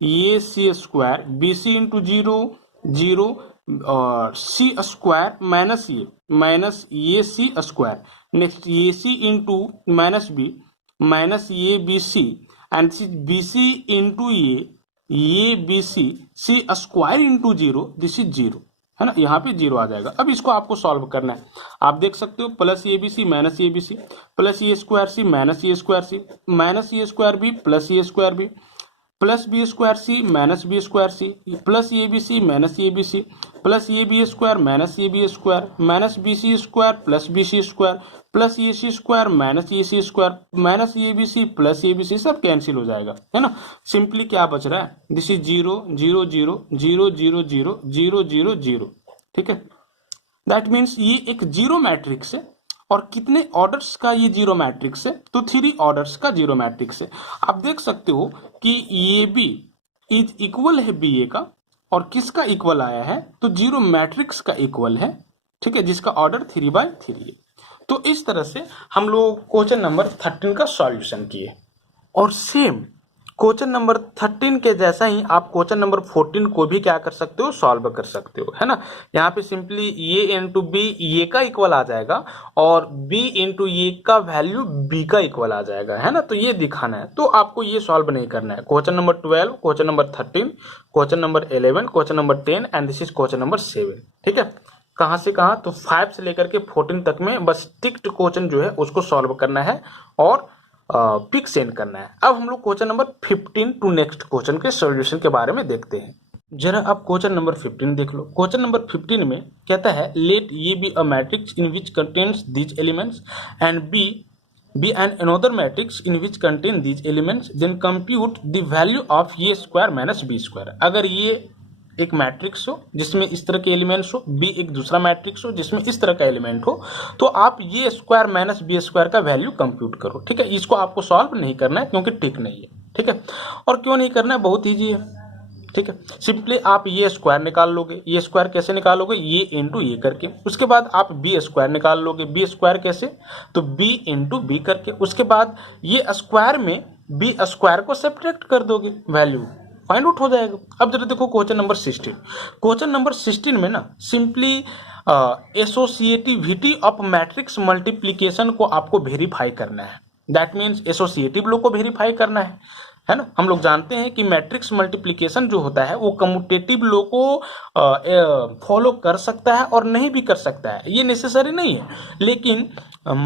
ये C square, B C into zero zero और C square minus A C square. Next A C into minus A B C and B C into A B C square into zero, this is zero है ना, यहाँ पे zero आ जाएगा। अब इसको आपको solve करना है। आप देख सकते हो plus A B C minus A B C plus A square C minus A square C minus A square B plus A square B plus B square C minus B square C plus A B C minus A B C plus A B square minus A B square minus B C square plus B C square plus A C square minus A C square minus A B C plus A B C, सब cancel हो जाएगा है ना। Simply क्या बच रहा है, this is zero zero zero zero zero zero zero zero zero, ठीक है। दैट मीन्स ये एक जीरो मैट्रिक्स है। और कितने ऑर्डर्स का ये जीरो मैट्रिक्स है, तो 3 ऑर्डर्स का जीरो मैट्रिक्स है। आप देख सकते हो कि ये बी इज इक्वल है बी ए का, और किसका इक्वल आया है, तो जीरो मैट्रिक्स का इक्वल है, ठीक है, जिसका ऑर्डर 3/3 है। तो इस तरह से हम लोग क्वेश्चन नंबर 13 का सॉल्यूशन किए। और सेम क्वेश्चन नंबर 13 के जैसा ही आप क्वेश्चन नंबर 14 को भी क्या कर सकते हो, सॉल्व कर सकते हो, है ना। यहाँ पे सिंपली ये इंटू बी ये का इक्वल आ जाएगा और बी इंटू ये का वैल्यू बी का इक्वल आ जाएगा, है ना। तो ये दिखाना है, तो आपको ये सॉल्व नहीं करना है। Question number 12, question number 13, question number 11, question number 10 and this is question number 7, ठीक है। कहाँ से कहाँ, तो 5 से लेकर के 14 तक में बस टिक्ड क्वेश्चन जो है उसको सॉल्व करना है और पिक सेंड करना है। अब हम लोग question number 15 to next question के सॉल्यूशन के बारे में देखते हैं। जरा आप क्वेश्चन नंबर 15 देख लो। क्वेश्चन नंबर 15 में कहता है let A be a matrix in which contains these elements and B an another matrix in which contain these elements, then compute the value of A square minus B square. अगर ये एक matrix हो जिसमें इस तरह के elements हो, B एक दूसरा मैट्रिक्स हो जिसमें इस तरह का एलिमेंट हो, तो आप ये स्क्वायर माइनस बी स्क्वायर का वैल्यू कंप्यूट करो, ठीक है। इसको आपको सॉल्व नहीं करना है क्योंकि ठीक नहीं है, ठीक है। और क्यों नहीं करना है, बहुत ईजी है, ठीक है। सिंपली आप ये स्क्वायर निकाल लोगे। ये स्क्वायर कैसे निकालोगे, ये इंटू ये करके। उसके बाद आप बी स्क्वायर निकाल लोगे। बी स्क्वायर कैसे, तो बी इंटू बी करके। उसके बाद ये स्क्वायर में बी स्क्वायर को सब्ट्रैक्ट कर दोगे, वैल्यू फाइंड आउट हो जाएगा। अब जरा देखो क्वेश्चन नंबर 16। क्वेश्चन नंबर 16 में ना simply associativity of matrix multiplication को आपको वेरीफाई करना है। दैट मीन्स एसोसिएटिव लो को वेरीफाई करना है ना। हम लोग जानते हैं कि मैट्रिक्स मल्टीप्लिकेशन जो होता है वो कम्यूटेटिव लो को फॉलो कर सकता है और नहीं भी कर सकता है, ये नेसेसरी नहीं है। लेकिन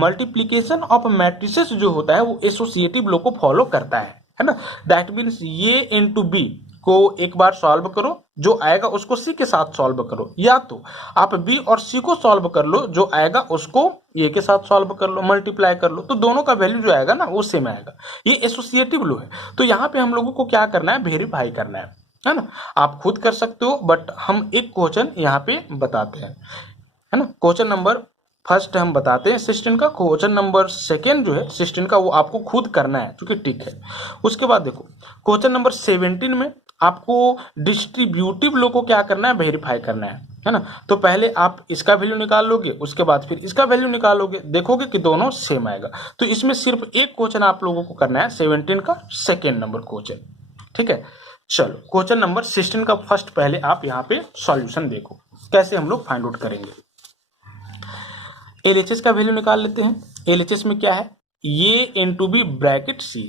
मल्टीप्लिकेशन ऑफ मैट्रिसेस जो होता है वो एसोसिएटिव लो को फॉलो करता है ना। दैट मीन्स ये इंटू बी को एक बार सॉल्व करो, जो आएगा उसको सी के साथ सॉल्व करो, या तो आप बी और सी को सॉल्व कर लो, जो आएगा उसको ए के साथ सॉल्व कर लो, मल्टीप्लाई कर लो, तो दोनों का वैल्यू जो आएगा ना वो सेम आएगा। ये एसोसिएटिव लो है। तो यहाँ पे हम लोगों को क्या करना है, वेरीफाई करना है ना। आप खुद कर सकते हो बट हम एक क्वेश्चन यहाँ पे बताते हैं, है ना। क्वेश्चन नंबर फर्स्ट हम बताते हैं 16 का। क्वेश्चन नंबर सेकेंड जो है 16 का वो आपको खुद करना है, क्योंकि ठीक है। उसके बाद देखो क्वेश्चन नंबर 17 में आपको डिस्ट्रीब्यूटिव लो को क्या करना है, वेरीफाई करना है ना। तो पहले आप इसका वैल्यू निकाल लोगे, उसके बाद फिर इसका वैल्यू निकालोगे, देखोगे कि दोनों सेम आएगा। तो इसमें सिर्फ एक क्वेश्चन आप लोगों को करना है 17 का सेकेंड नंबर क्वेश्चन, ठीक है। चलो क्वेश्चन नंबर 16 का फर्स्ट पहले आप यहाँ पे सॉल्यूशन देखो कैसे हम लोग फाइंड आउट करेंगे। एलएचएस का वैल्यू निकाल लेते हैं। एलएचएस में क्या है, ये इंटू बी ब्रैकेट सी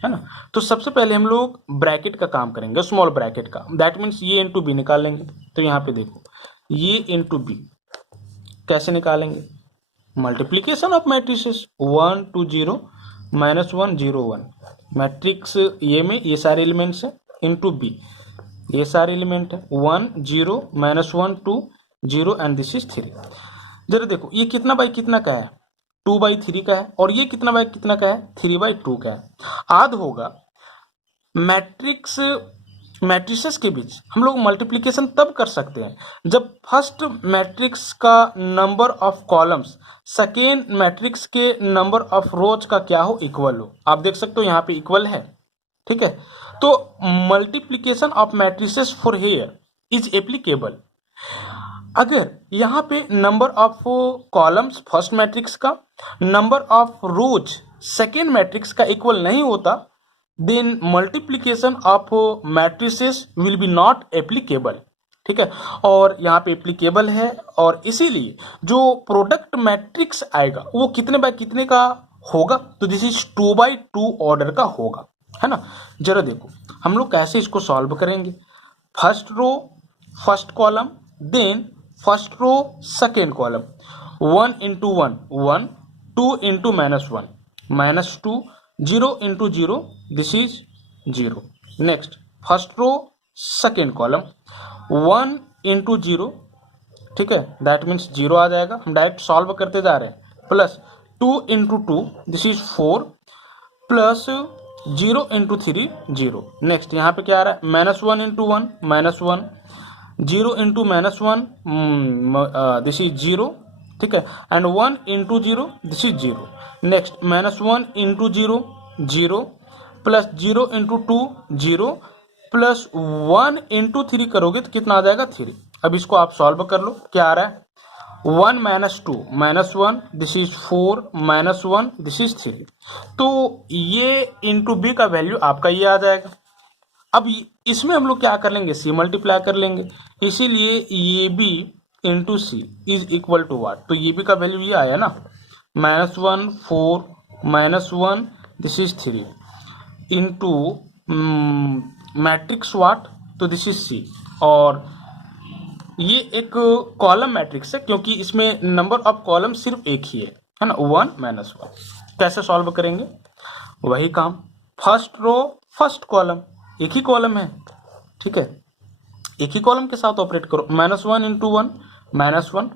है ना। तो सबसे पहले हम लोग ब्रैकेट का काम करेंगे, स्मॉल ब्रैकेट का। दैट मीन्स ये इंटू बी निकालेंगे। तो यहाँ पे देखो ये इंटू बी कैसे निकालेंगे, मल्टीप्लीकेशन ऑफ मैट्रिसेस 1 2 0 -1 0 1 मैट्रिक्स ये में ये सारे एलिमेंट्स है, इंटू बी ये सारे एलिमेंट है, 1 0 -1 2 0 एंड दिस इज 3। जरा देखो ये कितना बाई कितना का है, 2/3 का है, और ये कितना बाई कितना का है, 3/2 का है। आध होगा मैट्रिक्स मैट्रिसेस के बीच हम लोग मल्टीप्लिकेशन तब कर सकते हैं जब फर्स्ट मैट्रिक्स का number of columns second matrix के नंबर ऑफ रोज का क्या हो, इक्वल हो। आप देख सकते हो यहाँ पे इक्वल है, ठीक है। तो multiplication of matrices for here is applicable. अगर यहाँ पे number of columns first matrix का, number of rows second matrix का इक्वल नहीं होता, then multiplication of matrices will be not applicable, ठीक है। और यहाँ पे एप्लीकेबल है, और इसीलिए जो प्रोडक्ट मैट्रिक्स आएगा वो कितने बाय कितने का होगा, तो दिस इज 2x2 ऑर्डर का होगा, है ना। जरा देखो हम लोग कैसे इसको सॉल्व करेंगे। First row first column, then first row second column, 1 into 1 1, 2 into -1 -2, 0 into 0 this is 0। Next first row second column, 1 into 0, ठीक है, दैट मीन्स 0 आ जाएगा, हम डायरेक्ट सॉल्व करते जा रहे हैं। Plus 2 into 2 this is 4, plus 0 into 3 0। Next यहाँ पे क्या आ रहा है, -1 into 1 -1, 0 into -1 दिस इज 0, ठीक है, and 1 into 0 this is 0। Next -1 into 0 0, plus 0 into 2 0, plus 1 into 3 करोगे तो कितना आ जाएगा, 3। अब इसको आप सॉल्व कर लो, क्या आ रहा है, 1 -2 -1 दिस इज 4 -1 दिस इज 3। तो ये इंटू बी का वैल्यू आपका ये आ जाएगा। अब इसमें हम लोग क्या कर लेंगे, सी मल्टीप्लाई कर लेंगे, इसीलिए A B into C is equal to what, तो ये बी का वैल्यू ये आया ना, -1 4 -1 दिस इज 3 इंटू मैट्रिक्स वाट, तो दिस इज सी। और ये एक कॉलम मैट्रिक्स है क्योंकि इसमें नंबर ऑफ कॉलम सिर्फ एक ही है ना, 1 -1। कैसे सॉल्व करेंगे, वही काम, फर्स्ट रो फर्स्ट कॉलम, एक ही कॉलम है, ठीक है, एक ही कॉलम के साथ ऑपरेट करो। -1 into 1 -1,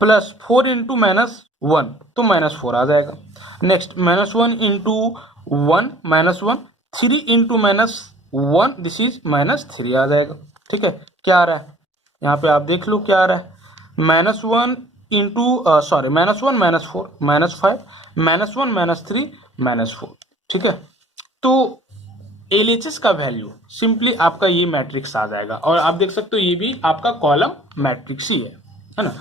प्लस 4 into -1 तो -4 आ जाएगा। Next -1 into 1 -1, 3 into -1 this is -3 आ जाएगा, ठीक है। क्या आ रहा है यहाँ पे आप देख लो, क्या आ रहा है, -1 into -1 -4 -5 -1 -3 -4, ठीक है। तो LHS का वैल्यू सिंपली आपका ये मैट्रिक्स आ जाएगा, और आप देख सकते हो ये भी आपका कॉलम मैट्रिक्स ही है ना।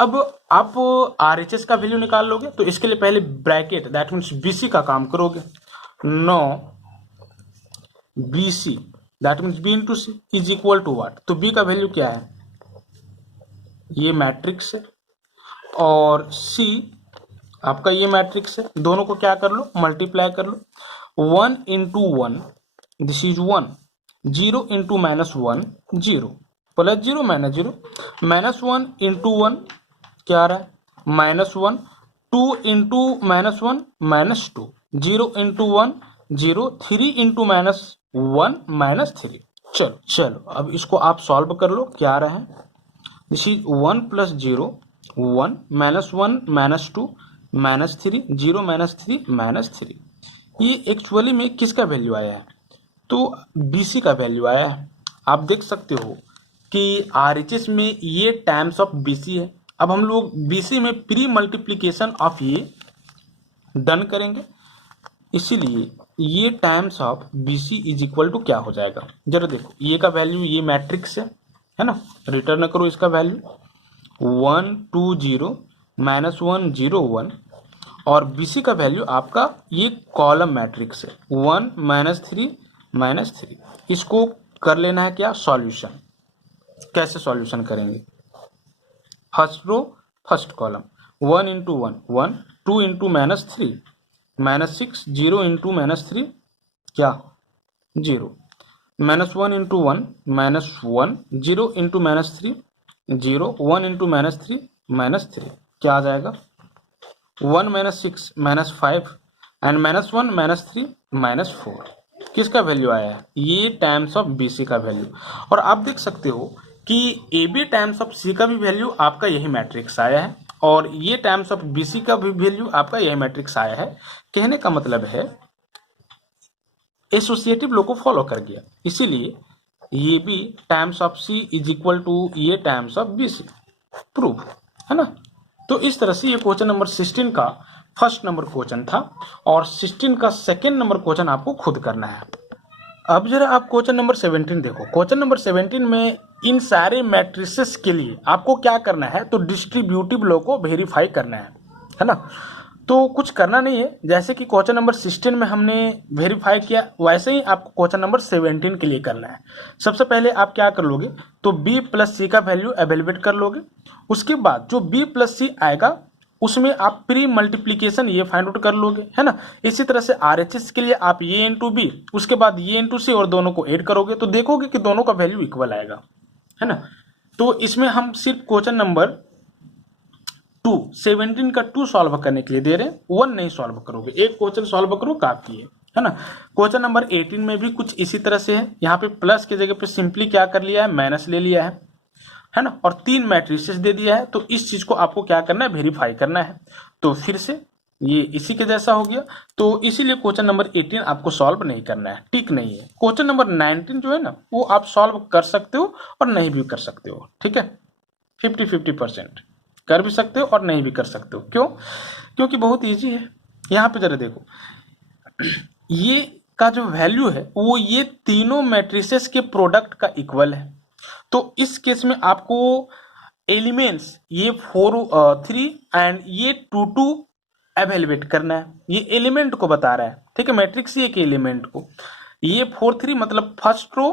अब आप RHS का वैल्यू निकाल लोगे तो इसके लिए पहले ब्रैकेट दैट मीन्स BC का काम करोगे। 9 BC that means B into C is equal to what, तो B का वैल्यू क्या है, ये मैट्रिक्स है, और C आपका ये मैट्रिक्स है। दोनों को क्या कर लो, मल्टीप्लाई कर लो। 1 into 1 this is 1, 0 into -1 0, plus 0 -0, -1 into 1 क्या आ रहा है, -1, 2 into -1 -2, 0 into 1 0, 3 into -1 -3। चलो अब इसको आप सॉल्व कर लो, क्या आ रहा है, दिस इज 1 + 0 1, -1 -2 -3, 0 -3 -3। ये एक्चुअली में किसका वैल्यू आया है, तो BC का वैल्यू आया है। आप देख सकते हो कि RHS में ये टाइम्स ऑफ BC है। अब हम लोग BC में pre multiplication of A done करेंगे, इसीलिए A times of BC is equal to क्या हो जाएगा, जरा देखो, ये का वैल्यू ये मैट्रिक्स है ना, रिटर्न करो इसका वैल्यू 1 2 0 -1 0 1, और BC का वैल्यू आपका ये कॉलम मैट्रिक्स है 1 -3 -3। इसको कर लेना है क्या, सॉल्यूशन। कैसे सॉल्यूशन करेंगे, first row first column, 1 into 1 1, 2 into -3 -6, 0 into -3 क्या 0, -1 into 1 -1, 0 into -3 0, 1 into -3 -3 क्या आ जाएगा, 1 -6 -5 एंड -1 -3 -4। किसका वैल्यू आया है, ये टाइम्स ऑफ BC का वैल्यू। और आप देख सकते हो कि AB टाइम्स ऑफ C का भी वैल्यू आपका यही मैट्रिक्स आया है, और ये टाइम्स ऑफ BC का भी वैल्यू आपका यही मैट्रिक्स आया है। कहने का मतलब है एसोसिएटिव लॉ को फॉलो कर गया, इसीलिए A B times of C is equal to A times of B C, prove, है ना। तो इस तरह से ये क्वेश्चन नंबर 16 का फर्स्ट नंबर क्वेश्चन था और 16 का सेकेंड नंबर क्वेश्चन आपको खुद करना है। अब जरा आप क्वेश्चन नंबर 17 देखो। क्वेश्चन नंबर 17 में इन सारे मैट्रिसेस के लिए आपको क्या करना है, तो डिस्ट्रीब्यूटिव लॉ को वेरीफाई करना है ना। तो कुछ करना नहीं है, जैसे कि क्वेश्चन नंबर 16 में हमने वेरीफाई किया वैसे ही आपको क्वेश्चन नंबर 17 के लिए करना है। सबसे पहले आप क्या कर लोगे, तो b प्लस सी का वैल्यू एवेलुएट कर लोगे। उसके बाद जो b प्लस सी आएगा उसमें आप प्री मल्टीप्लीकेशन ये फाइंड आउट कर लोगे, है ना। इसी तरह से RHS के लिए आप ये इंटू बी, उसके बाद ये इंटू सी और दोनों को ऐड करोगे तो देखोगे कि दोनों का वैल्यू इक्वल आएगा, है ना। तो इसमें हम सिर्फ क्वेश्चन नंबर 17 का 2 सॉल्व करने के लिए दे रहे हैं, 1 नहीं सॉल्व करोगे, एक क्वेश्चन सॉल्व करो काफी है ना। क्वेश्चन नंबर 18 में भी कुछ इसी तरह से है। यहाँ पे प्लस की जगह पे सिंपली क्या कर लिया है, माइनस ले लिया है ना, और 3 मैट्रिसेस दे दिया है। तो इस चीज को आपको क्या करना है, वेरीफाई करना है। तो फिर से ये इसी के जैसा हो गया, तो इसीलिए क्वेश्चन नंबर 18 आपको सॉल्व नहीं करना है, ठीक नहीं है। क्वेश्चन नंबर 19 जो है ना वो आप सॉल्व कर सकते हो और नहीं भी कर सकते हो, ठीक है। 50-50% कर भी सकते हो और नहीं भी कर सकते हो। क्यों? क्योंकि बहुत इजी है। यहाँ पे जरा देखो, ये का जो वैल्यू है वो ये तीनों मैट्रिसेस के प्रोडक्ट का इक्वल है। तो इस केस में आपको एलिमेंट्स ये 3 एंड ये 2 एवेलुएट करना है। ये एलिमेंट को बता रहा है, ठीक है, मैट्रिक्स ये के एलिमेंट को। ये 4-3 मतलब फर्स्ट रो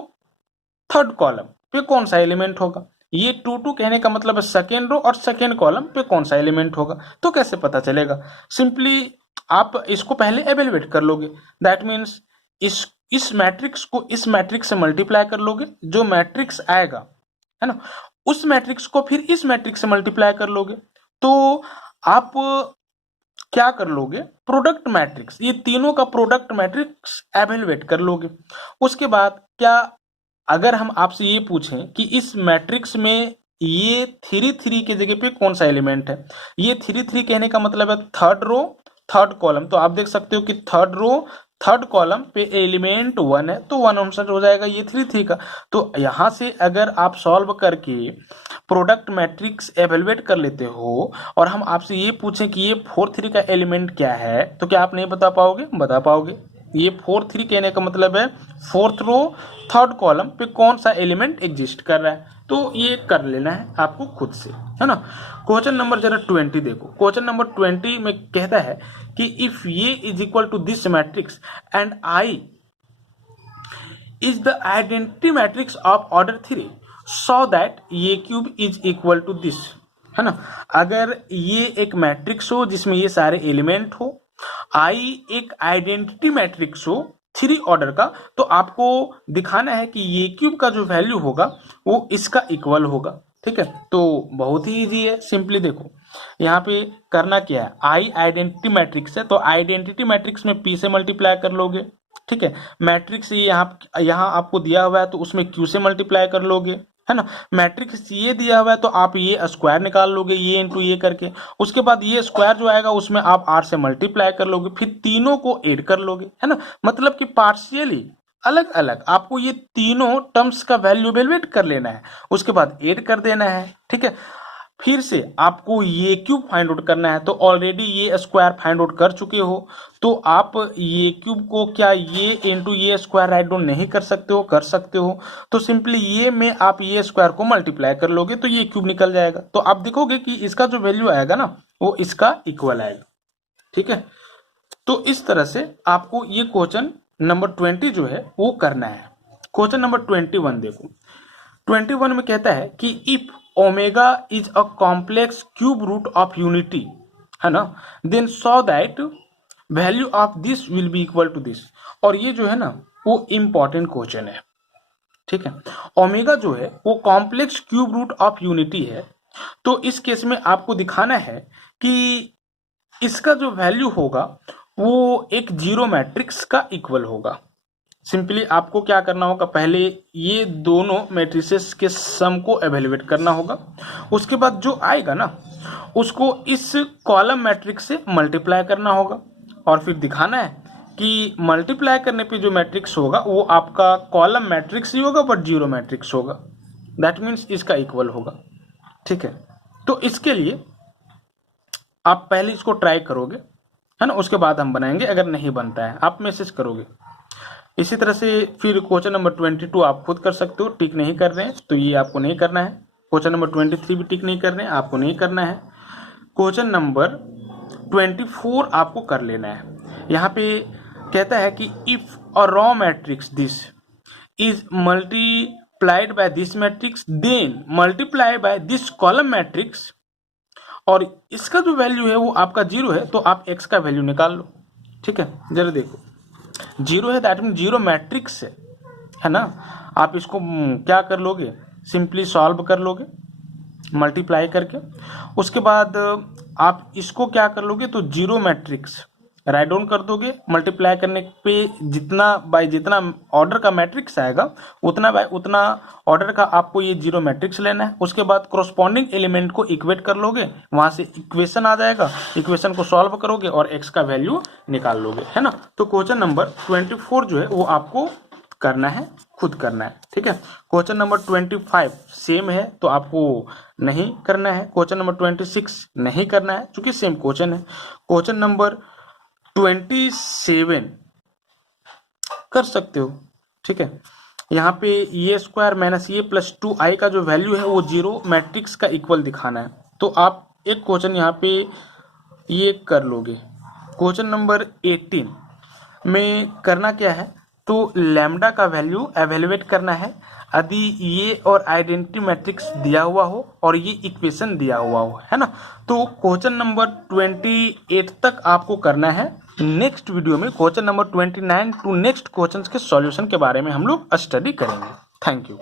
थर्ड कॉलम पे कौन सा एलिमेंट होगा, ये 2 कहने का मतलब है सेकेंड रो और सेकेंड कॉलम पे कौन सा एलिमेंट होगा। तो कैसे पता चलेगा, सिंपली आप इसको पहले एवेलुएट कर लोगे। दैट मीन्स इस मैट्रिक्स को इस मैट्रिक्स से मल्टीप्लाई कर लोगे, जो मैट्रिक्स आएगा, है ना, उस मैट्रिक्स को फिर इस मैट्रिक्स से मल्टीप्लाई कर लोगे। तो आप क्या कर लोगे, प्रोडक्ट मैट्रिक्स, ये तीनों का प्रोडक्ट मैट्रिक्स एवेलुएट कर लोगे। उसके बाद क्या, अगर हम आपसे ये पूछें कि इस मैट्रिक्स में ये 3 के जगह पे कौन सा एलिमेंट है, ये 3 कहने का मतलब है थर्ड रो थर्ड कॉलम। तो आप देख सकते हो कि थर्ड रो थर्ड कॉलम पे एलिमेंट 1 है, तो 1 आंसर हो जाएगा ये 3 का। तो यहां से अगर आप सॉल्व करके प्रोडक्ट मैट्रिक्स एवेलुएट कर लेते हो और हम आपसे ये पूछें कि ये 4-3 का एलिमेंट क्या है, तो क्या आप नहीं बता पाओगे, बता पाओगे। ये 4-3 कहने का मतलब है फोर्थ रो थर्ड कॉलम पे कौन सा एलिमेंट एग्जिस्ट कर रहा है। तो ये कर लेना है आपको खुद से, है ना। क्वेश्चन नंबर जरा 20 देखो। क्वेश्चन नंबर 20 में कहता है कि इफ ये is equal to this matrix and I is the identity matrix of order 3 so that A cube is equal to this, है ना। अगर ये एक मैट्रिक्स हो जिसमें ये सारे एलिमेंट हो, आई एक आइडेंटिटी मैट्रिक्स हो 3 ऑर्डर का, तो आपको दिखाना है कि ये क्यूब का जो वैल्यू होगा वो इसका इक्वल होगा, ठीक है। तो बहुत ही इजी है, सिंपली देखो यहाँ पे करना क्या है, आई आइडेंटिटी मैट्रिक्स है तो आइडेंटिटी मैट्रिक्स में पी से मल्टीप्लाई कर लोगे, ठीक है। मैट्रिक्स ये यहाँ आपको दिया हुआ है तो उसमें क्यू से मल्टीप्लाई कर लोगे, है ना। मैट्रिक्स ये दिया हुआ है तो आप ये स्क्वायर निकाल लोगे, ये इंटू ये करके। उसके बाद ये स्क्वायर जो आएगा उसमें आप आर से मल्टीप्लाई कर लोगे, फिर तीनों को ऐड कर लोगे, है ना। मतलब कि पार्शियली अलग अलग आपको ये तीनों टर्म्स का वैल्यू एवेलुएट कर लेना है, उसके बाद ऐड कर देना है, ठीक है। फिर से आपको ये क्यूब फाइंड आउट करना है, तो ऑलरेडी ये स्क्वायर फाइंड आउट कर चुके हो, तो आप ये क्यूब को क्या ये into A square write down नहीं कर सकते हो, कर सकते हो। तो सिंपली ये में आप ये स्क्वायर को मल्टीप्लाई कर लोगे तो ये क्यूब निकल जाएगा। तो आप देखोगे कि इसका जो वैल्यू आएगा ना वो इसका इक्वल आएगा, ठीक है। तो इस तरह से आपको ये क्वेश्चन नंबर 20 जो है वो करना है। क्वेश्चन नंबर 21 देखो। 21 में कहता है कि if omega is a complex cube root of unity, है ना, then so that value of this will be equal to this. और ये जो है ना वो इंपॉर्टेंट क्वेश्चन है, ठीक है। ओमेगा जो है वो complex cube root of unity है, तो इस केस में आपको दिखाना है कि इसका जो वैल्यू होगा वो एक जीरो मैट्रिक्स का इक्वल होगा। सिंपली आपको क्या करना होगा, पहले ये दोनों मैट्रिसेस के सम को एवेलुएट करना होगा, उसके बाद जो आएगा ना उसको इस कॉलम मैट्रिक्स से मल्टीप्लाई करना होगा और फिर दिखाना है कि मल्टीप्लाई करने पे जो मैट्रिक्स होगा वो आपका कॉलम मैट्रिक्स ही होगा बट जीरो मैट्रिक्स होगा। दैट मीन्स इसका इक्वल होगा। ठीक है, तो इसके लिए आप पहले इसको ट्राई करोगे, है ना, उसके बाद हम बनाएंगे। अगर नहीं बनता है आप मैसेज करोगे। इसी तरह से फिर क्वेश्चन नंबर 22 आप खुद कर सकते हो। टिक नहीं कर रहे हैं तो ये आपको नहीं करना है। क्वेश्चन नंबर 23 भी टिक नहीं कर रहे हैं, आपको नहीं करना है। क्वेश्चन नंबर 24 आपको कर लेना है। यहाँ पे कहता है कि if a row matrix this is multiplied by this matrix then multiply by this column matrix, और इसका जो वैल्यू है वो आपका 0 है, तो आप x का वैल्यू निकाल लो। ठीक है, जरा देखो 0 है, दैट मीन जीरो मैट्रिक्स है ना। आप इसको क्या कर लोगे, सिंपली सॉल्व कर लोगे मल्टीप्लाई करके। उसके बाद आप इसको क्या कर लोगे, तो जीरो मैट्रिक्स राइट डाउन कर दोगे। मल्टीप्लाई करने पे जितना बाय जितना ऑर्डर का मैट्रिक्स आएगा उतना बाय उतना ऑर्डर का आपको ये जीरो मैट्रिक्स लेना है। उसके बाद कोरस्पॉन्डिंग एलिमेंट को इक्वेट कर लोगे, वहां से इक्वेशन आ जाएगा, इक्वेशन को सॉल्व करोगे और x का वैल्यू निकाल लोगे, है ना। तो क्वेश्चन नंबर 24 जो है वो आपको करना है, खुद करना है। ठीक है, क्वेश्चन नंबर 25 सेम है तो आपको नहीं करना है। क्वेश्चन नंबर 26 नहीं करना है क्योंकि सेम क्वेश्चन है। क्वेश्चन नंबर 27 कर सकते हो। ठीक है, यहाँ पे ये स्क्वायर माइनस ये प्लस 2i का जो वैल्यू है वो जीरो मैट्रिक्स का इक्वल दिखाना है, तो आप एक क्वेश्चन यहाँ पे ये कर लोगे। क्वेश्चन नंबर 18 में करना क्या है, तो लैम्डा का वैल्यू एवेल्युएट करना है यदि ये और आइडेंटिटी मैट्रिक्स दिया हुआ हो और ये इक्वेशन दिया हुआ हो, है ना। तो क्वेश्चन नंबर 28 तक आपको करना है। नेक्स्ट वीडियो में question number 29 to next questions के सॉल्यूशन के बारे में हम लोग स्टडी करेंगे। Thank you.